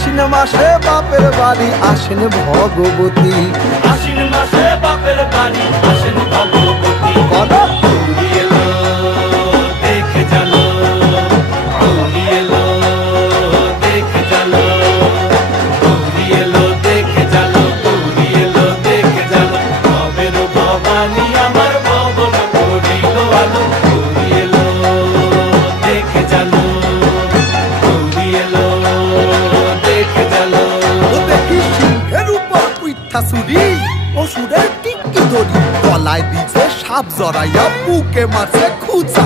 আশ্বিন মাসে বাপের বাড়ি আসেন ভগবতী। আশ্বিন মাসে বাপের বাড়ি আসেন ভগবতী। গৌরী এলো দেখে জানো, গৌরী এলো দেখে জানো, গৌরী এলো দেখে জানো, গৌরী এলো দেখে জানো। ভবের ভবানী আমার ভবন করিল আলো। গৌরী এলো দেখে জানো, গৌরী এলো দেখে জানো। দেখি সিংহের উপর উইঠা চুরি, অসুরের টিকি ধরি, গলায় দিছে সাপ জড়াইয়া বুকে মারছে খুঁচা।